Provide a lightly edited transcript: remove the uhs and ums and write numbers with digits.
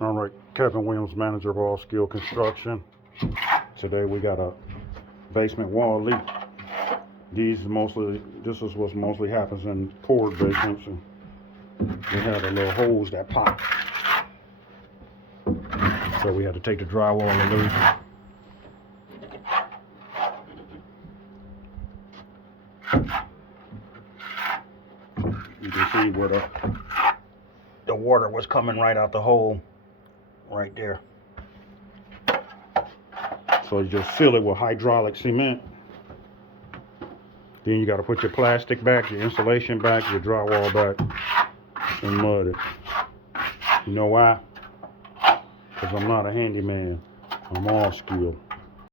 All right, Kevin Williams, manager of All Skill Construction. Today we got a basement wall leak. This is what mostly happens in poured basements, and we had a little hose that popped. So we had to take the drywall loose. You can see where the water was coming right out the hole right there. So you just fill it with hydraulic cement. Then you got to put your plastic back, your insulation back, your drywall back, and mud it. You know why? Because I'm not a handyman. I'm all skill.